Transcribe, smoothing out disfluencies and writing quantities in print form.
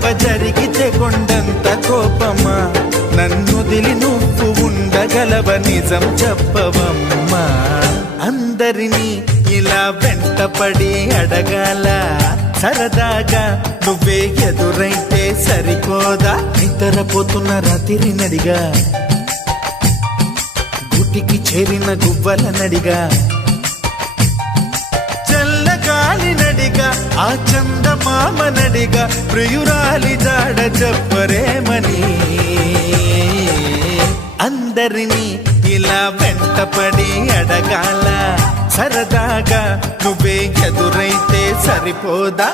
గొడవ జరిగితే కొండంత కోపమా నన్నుదిలి నువ్వు ఉండగలవ నిజం చెప్పవమ్మా అందరినీ ఇలా వెంటపడి అడగాల సరదాగా నువ్వే ఎదురైతే సరిపోదా నిద్రపోతున్న రాత్రి నడిగా గుటికి చేరిన గువ్వల నడిగా చల్లగాలి నడిగా ఆ చందమామ నడిగా ప్రియురాలి జాడ చెప్పరేమని అందరినీ ఇలా వెంటపడి అడగాల సరదాగా నువ్వే ఎదురైతే సరిపోదా